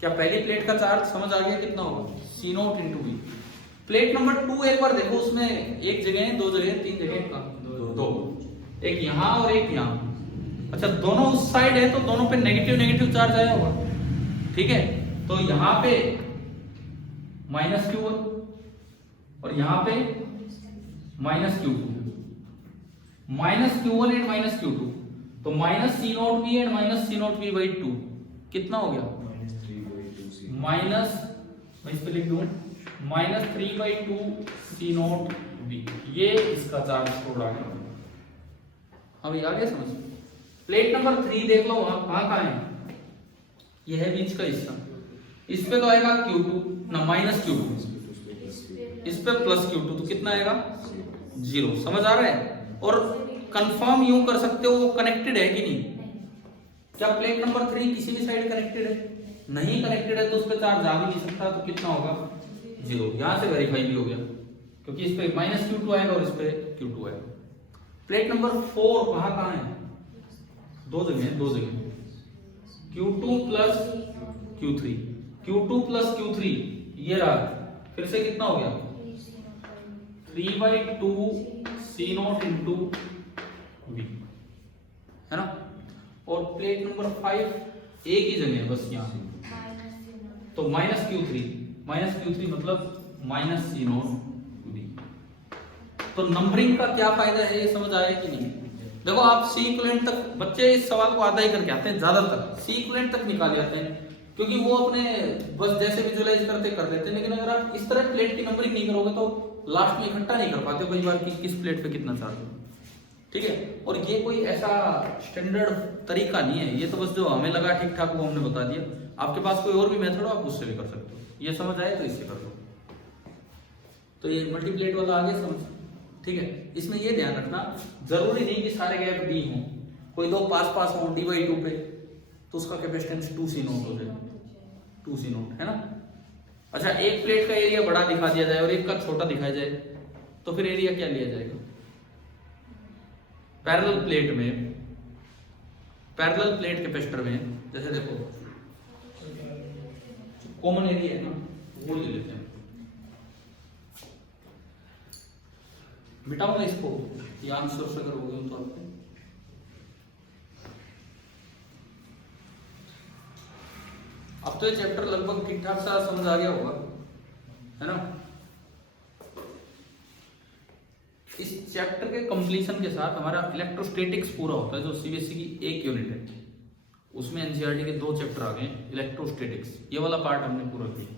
क्या पहली प्लेट का चार्ज समझ आ गया कितना होगा? C0 into V। Plate number 2 एक बार देखो, उसमें एक जगह है, 2 जगह, 3 जगह का? 2। एक यहां और एक यहां। अच्छा दोनों उस साइड है तो दोनों पे नेगेटिव नेगेटिव चार्ज आया होगा, ठीक है। तो यहाँ पे -Q1 और यहाँ पे -Q2, -Q1 एंड -Q2, तो -C0V एंड -C0V/2 कितना हो गया? माइनस, मैं इस पे लिख दूं -3/2 C0V, ये इसका चार्ज छोड़ आ गया। अभी आ गया समझ? प्लेट नंबर 3 देख लो, वहां कहाँ है, ये है बीच का हिस्सा, इस पे तो आएगा Q2 ना -Q2, इस पे +Q2, तो कितना आएगा? 0। समझ आ रहा है? और कंफर्म यूं कर सकते हो वो कनेक्टेड है कि नहीं। क्या प्लेट नंबर 3 किसी भी साइड कनेक्टेड है? नहीं कनेक्टेड है तो उस पर चार्ज आ भी नहीं सकता, तो कितना होगा? 0। यहां से वेरीफाई भी हो गया क्योंकि इस पे -Q2 आएगा और इस पे Q2 आएगा। प्लेट नंबर 4 कहाँ है? दो जगह है, दो जगह, Q2 plus Q3, Q2 plus Q3, ये रहा, फिर से कितना हो गया? 3/2 C0 इंटू V, है ना। और प्लेट नंबर 5 एक ही जगह है बस यहाँ, तो -Q3 मतलब -C0V। तो नंबरिंग का क्या फायदा है, ये समझ आया कि नहीं? देखो आप सी इक्विवेलेंट तक, बच्चे इस सवाल को आधा ही करके आते हैं, ज्यादातर सी इक्विवेलेंट तक निकाल जाते हैं क्योंकि वो अपने बस जैसे विजुअलाइज करते कर लेते हैं। लेकिन अगर आप इस तरह प्लेट की नंबरिंग नहीं करोगे तो लास्ट में इकट्ठा नहीं कर पाते कई बार कि किस प्लेट पे कितना चार्ज है, ठीक है। और ये कोई ऐसा स्टैंडर्ड तरीका नहीं है, ये तो बस जो हमें लगा ठीक ठाक वो हमने बता दिया। आपके पास कोई और भी मेथड हो आप उससे भी कर सकते हो, ये समझ आए तो इससे कर लो। तो ये मल्टीप्लेट वाला आगे समझ, ठीक है। इसमें ये ध्यान रखना, जरूरी नहीं कि सारे गैप डी हों, कोई दो पास पास हो D/2 पे तो उसका कैपेसिटेंस 2C0 हो जाए, 2C0, है ना। अच्छा एक प्लेट का एरिया बड़ा दिखा दिया जाए और एक का छोटा दिखाया जाए तो फिर एरिया क्या लिया जाएगा? पैरेलल प्लेट में, पैरेलल प्लेट कैपेसिटर में जैसे देखो कॉमन एरिया है ना वो ले लेते हैं, मिटाऊंगा इसको, ये आंसर अगर हो गए तो आपको अब तो ये चैप्टर लगभग ठीक ठाक सा समझ आ गया होगा, है ना। इस चैप्टर के कंप्लीशन के साथ हमारा इलेक्ट्रोस्टैटिक्स पूरा होता है, जो सीबीएसई की एक यूनिट है, उसमें एनसीईआरटी के 2 चैप्टर आ गए इलेक्ट्रोस्टैटिक्स, ये वाला पार्ट हमने पूरा किया।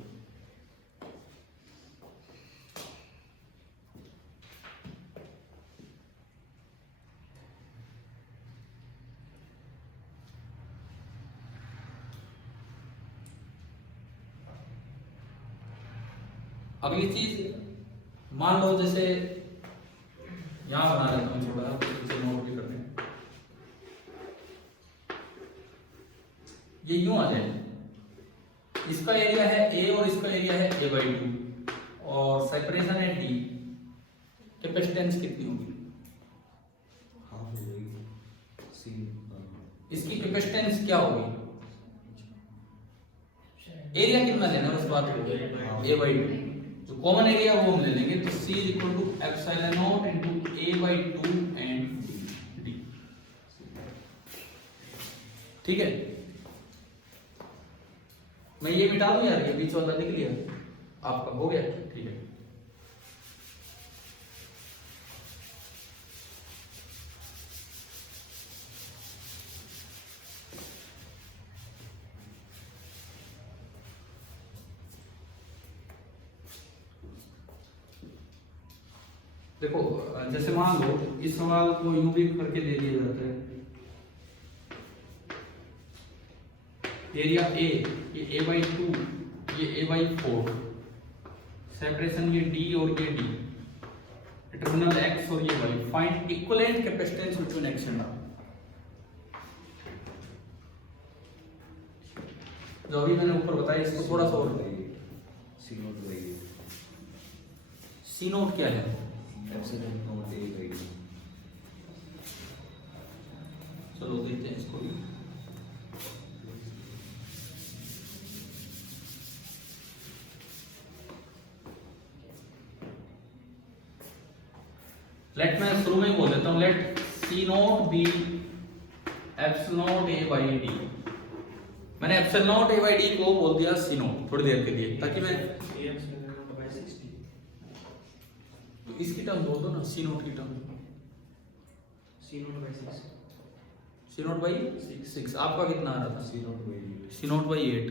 अगली चीज मान लो जैसे यहां बना लेता हूं छोटा सा, नोट भी करने, ये यूं आ जाए, इसका एरिया है A और इसका एरिया है A/2 और सेपरेशन है D, कैपेसिटेंस कितनी होगी? इसकी कैपेसिटेंस क्या होगी? एरिया कितना लेना है बस बात A/2, तो कॉमन एरिया वो हम ले लेंगे, तो C = ε0 × A/2 एंड D, ठीक है। मैं ये मिटा दूं यार, ये बीच वाला लिख लिया, आपका हो गया, ठीक है। देखो जैसे मान लो इस सवाल को यूं भी करके दे दिया जाता है, एरिया A ये A/2, ये A/4, सेपरेशन ये D और ये D, टर्मिनल X और ये Y, find equivalent capacitance between X and R। जो अभी मैंने ऊपर बताया इसको थोड़ा सा और, C0 क्या है? चलो देखते हैं इसको भी। लेट मैं शुरू में ही बोल देता हूं, let C0 be epsilon naught a by d. मैंने epsilon naught a by d को बोल दिया सी नॉट थोड़ी देर के लिए, ताकि मैं तो इसकी टर्म बोल दो ना, सी नॉट की टर्म, सी नॉट बाई 6। आपका कितना आ रहा था? सी नॉट बाई 8।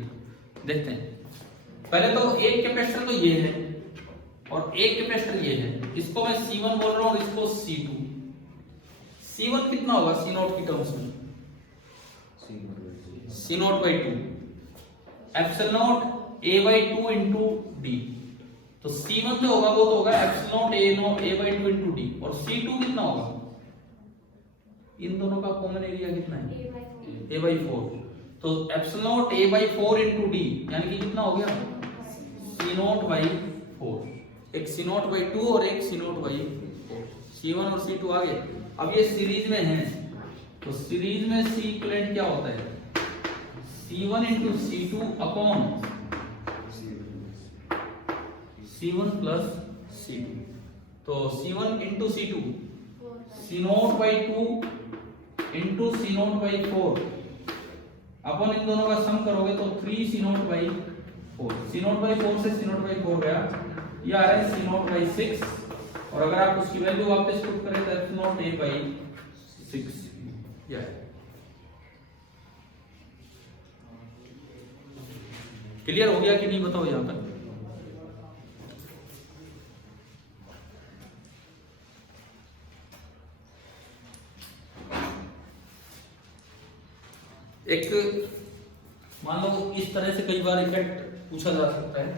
देखते हैं पहले तो एक कैपेसिटर तो ये है और एक कैपेसिटर ये है, इसको मैं C1 बोल रहा हूँ और इसको C2। C1 कितना होगा C नॉट की टर्म्स में? C not by 2 epsilon not A by 2 into D. तो C1 जो होगा वो तो होगा epsilon not A by 2 into D, और C2 कितना होगा? इन दोनों का कॉमन एरिया कितना है? A by 4। तो epsilon not A by 4 into D, यानी कि कितना हो गया? C not by 4। एक C नॉट बाई 2 और एक C नॉट बाई 4। C1 और C2 आ गए। अब ये सीरीज में है, तो सीरीज में C इक्विवेलेंट क्या होता है? C1 into C2 upon C1 plus C2। तो C1 into C2 C not by 2 into C not by 4 अपन इन दोनों का सम करोगे तो 3 C not by 4। C not by 4 से C नॉट बाई 4 गया, ये आ रहा है C नॉट बाई 6, और अगर आप उसकी वैल्यू वापस पुट करें तो एप्सिलॉन नॉट A बाई 6 या क्लियर हो गया कि नहीं बताओ यहां तक? एक मान लो इस तरह से कई बार इफेक्ट पूछा जा सकता है।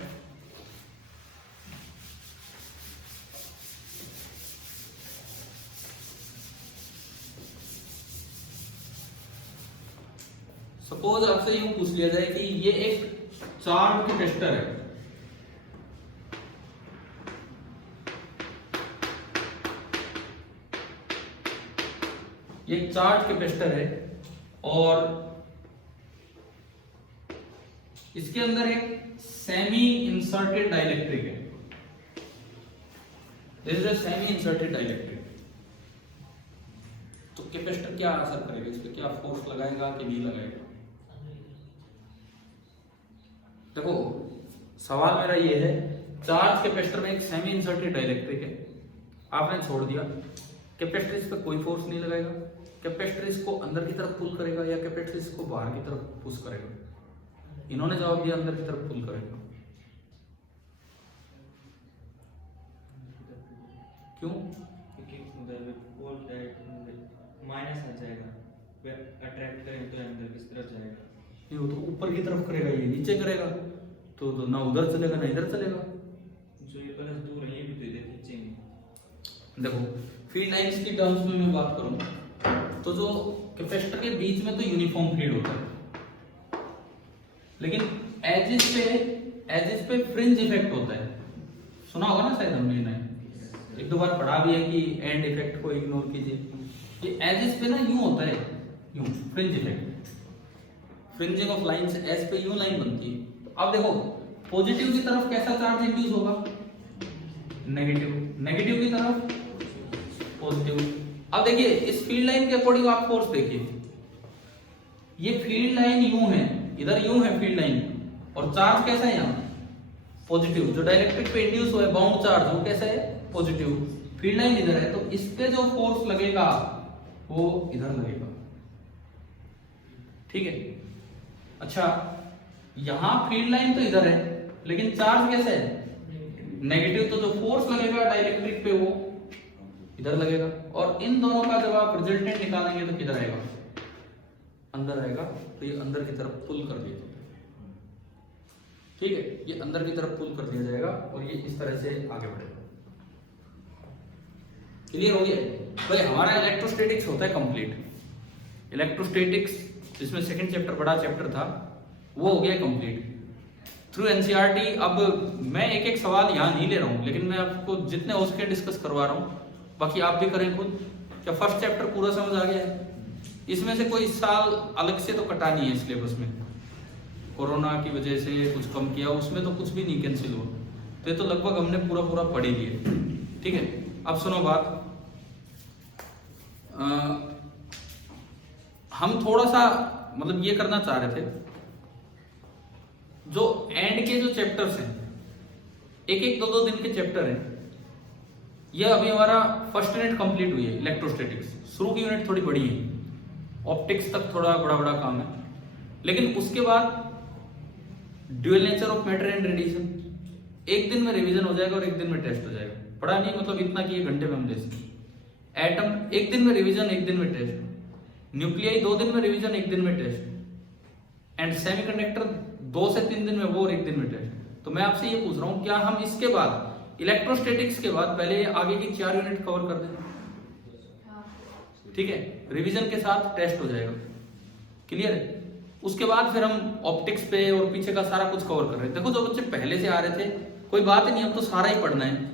सपोज आपसे यूं पूछ लिया जाए कि ये एक चार्ज कैपेसिटर है, ये एक चार्ज कैपेसिटर है और इसके अंदर एक सेमी इंसर्टेड डाइलेक्ट्रिक है। This is a semi inserted dielectric. तो कैपेसिटर क्या असर करेगा, इस पे क्या फोर्स लगाएगा कि नहीं लगाएगा? देखो सवाल मेरा ये है, चार्ज कैपेसिटर में एक सेमी इंसर्टेड डाइलेक्ट्रिक है, आपने छोड़ दिया, कैपेसिटर इस पे कोई फोर्स नहीं लगाएगा, कैपेसिटर इसको अंदर की तरफ पुल करेगा या कैपेसिटर इसको बाहर की तरफ पुश करेगा? इन्होंने जवाब दिया अंदर की तरफ पुल करेगा। क्यों? माइनस आ जाएगा, अट्रैक्ट करें तो अंदर किस तरफ जाएगा? ये वो तो ऊपर की तरफ करेगा, ये नीचे करेगा, तो ना उधर चलेगा ना इधर चलेगा। जो ये प्लस दूर है ये भी तो इधर खींचेंगे। देखो फील्ड लाइंस की टर्म्स में मैं बात करूं तो जो कैपेसिटर के बीच में तो यूनिफॉर्म फील्ड होता है, लेकिन एजेस पे फ्रिंज इफेक्ट होता है। सुना होगा ना शायद हमने ना, एक दो बार पढ़ा भी है कि एंड इफेक्ट को इग्नोर कीजिए। ये एजेस पे ना यूं होता है, यूं fringe effect, fringing of lines, edge पे यूं लाइन बनती है। तो अब देखो पॉजिटिव की तरफ कैसा चार्ज इंड्यूस होगा? नेगेटिव, नेगेटिव की तरफ पॉजिटिव। अब देखिए इस फील्ड लाइन के अकॉर्डिंग आप फोर्स देखिए, ये फील्ड लाइन यूं है, इधर यूं है फील्ड लाइन, और चार्ज कैसा है यहाँ? पॉजिटिव। जो डाइलेक्ट्रिक पे इंड्यूस हुआ है बाउंड चार्ज वो कैसा है? पॉजिटिव। फील्ड लाइन इधर है, तो इस पे जो फोर्स लगेगा वो इधर लगेगा, ठीक है। अच्छा यहां फील्ड लाइन तो इधर है लेकिन चार्ज कैसा है? नेगेटिव, तो जो फोर्स लगेगा डाइलेक्ट्रिक पे वो इधर लगेगा, और इन दोनों का जब आप रिजल्टेंट निकालेंगे तो किधर आएगा? अंदर आएगा। तो ये अंदर की तरफ पुल कर दिया जाएगा, ठीक है, ये अंदर की तरफ पुल कर दिया जाएगा और ये इस तरह से आगे बढ़ेगा। क्लियर हो गया? भाई हमारा इलेक्ट्रोस्टैटिक्स होता है कंप्लीट। इलेक्ट्रोस्टैटिक्स जिसमें सेकंड चैप्टर बड़ा चैप्टर था वो हो गया कंप्लीट थ्रू एनसीईआरटी। अब मैं एक एक सवाल यहाँ नहीं ले रहा हूँ, लेकिन मैं आपको जितने हो सके डिस्कस करवा रहा हूँ, बाकी आप भी करें खुद। क्या फर्स्ट चैप्टर पूरा समझ आ गया है? इसमें से कोई साल अलग से तो कटा नहीं है सिलेबस में, कोरोना की वजह से कुछ कम किया, उसमें तो कुछ भी नहीं कैंसिल हुआ, तो ये तो लगभग हमने पूरा पूरा पढ़ ही लिया, ठीक है। अब सुनो बात, हम थोड़ा सा मतलब ये करना चाह रहे थे, जो एंड के जो चैप्टर्स हैं, एक एक दो दिन के चैप्टर हैं, यह अभी हमारा फर्स्ट यूनिट कंप्लीट हुई है इलेक्ट्रोस्टैटिक्स। शुरू की यूनिट थोड़ी बड़ी है, ऑप्टिक्स तक थोड़ा बड़ा काम है, लेकिन उसके बाद dual nature of matter and radiation एक दिन में रिवीजन हो जाएगा और एक दिन में टेस्ट हो जाएगा। बड़ा नहीं, मतलब इतना कि 1 घंटे में हम दे सकते। एटम 1 दिन में रिवीजन, 1 दिन में टेस्ट। न्यूक्लियाई 2 दिन में रिवीजन, 1 दिन में टेस्ट। एंड सेमीकंडक्टर 2 से 3 दिन में वो और 1 दिन में टेस्ट। तो मैं आपसे ये पूछ रहा हूँ, क्या हम इसके बाद इलेक्ट्रोस्टैटिक्स के बाद पहले आगे की 4 यूनिट कवर कर दें? हाँ। ठीक है, रिवीजन के साथ टेस्ट हो जाएगा। क्लियर है? उसके बाद फिर हम ऑप्टिक्स पे और पीछे का सारा कुछ कवर कर रहे हैं। देखो जो बच्चे पहले से आ रहे थे, कोई बात नहीं, हम तो सारा ही पढ़ना है।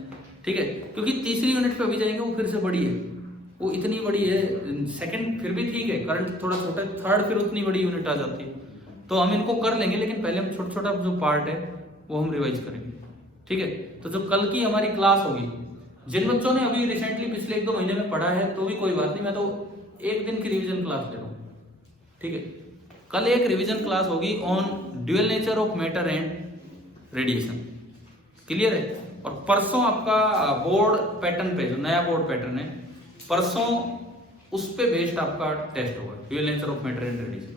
ठीक है, क्योंकि तीसरी यूनिट पे अभी जाएंगे, वो फिर से बड़ी है, वो इतनी बड़ी है। सेकंड फिर भी ठीक है, करंट थोड़ा छोटा है, थर्ड फिर उतनी बड़ी यूनिट आ जाती है, तो हम इनको कर लेंगे, लेकिन पहले हम छोटा छोटा जो पार्ट है वो हम रिवाइज करेंगे। ठीक है, तो जो कल की हमारी क्लास होगी, जिन बच्चों ने अभी रिसेंटली पिछले 1-2 महीने में पढ़ा है तो भी कोई बात नहीं, मैं तो 1 दिन की रिवीजन क्लास ले रहा हूँ। ठीक है, कल एक रिवीजन क्लास होगी on dual nature of matter and radiation. Clear है? और परसों आपका बोर्ड पैटर्न पे, जो नया बोर्ड पैटर्न है, परसों उस पे बेस्ड आपका टेस्ट होगा, dual nature of matter and radiation.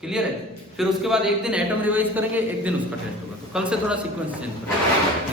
Clear है? फिर उसके बाद एक दिन एटम रिवाइज करेंगे, एक दिन उसका टेस्ट होगा। तो कल से थोड़ा सीक्वेंस चेंज करेंगे।